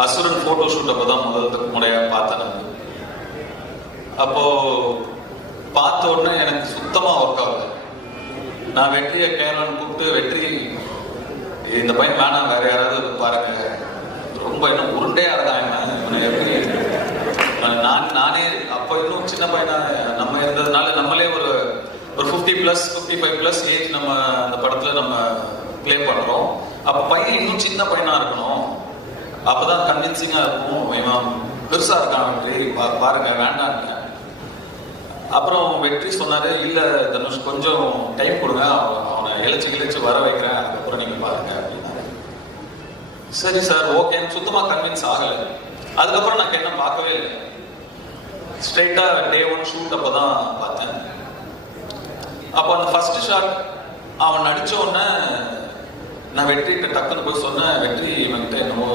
அசுரன் photo shoot அப்பதான் முதல் முறையா பார்த்தேன். அப்போ பார்த்த உடனே எனக்கு சுத்தமா ஒர்க் ஆகுது. நான் வெற்றியை கேரளன்னு கூப்பிட்டு, வெற்றி இந்த பையன் வேணாம், வேற யாராவது பாருங்க, ரொம்ப இன்னும் உருண்டையா இருக்காங்க, எப்படி நானே அப்போ இன்னும் சின்ன பையனா நம்ம இருந்ததுனால நம்மளே ஒரு 50+, 55+ ஏஜ் நம்ம அந்த படத்துல நம்ம பிளே பண்றோம். அப்ப பையன் இன்னும் சின்ன பையனா இருக்கணும், அப்பதான் கன்வின்சிங்கா இருக்கும், இவன் பெருசா இருக்கான், வெற்றி பாருங்க வேண்டாங்க. அப்புறம் வெற்றி சொன்னாரு, இல்ல தனுஷ் கொஞ்சம் டைம் கொடுங்க, அவனை இழைச்சு வர வைக்கிறேன், அதுக்கப்புறம் நீங்க பாருங்க அப்படின்னாரு. சரி சார் ஓகேன்னு சுத்தமா கன்வின்ஸ் ஆகல. அதுக்கப்புறம் நான் என்ன பார்க்கவே இல்லை. ஸ்ட்ரெயிட்டா டே 1 ஷூட் அப்பதான் பார்த்தேன். அப்போ அந்த ஃபர்ஸ்ட் ஷாட் அவன் நடிச்ச உடனே நான் வெற்றிட்ட டக்குன்னு போய் சொன்னேன், வெற்றி இவன்கிட்ட என்னமோ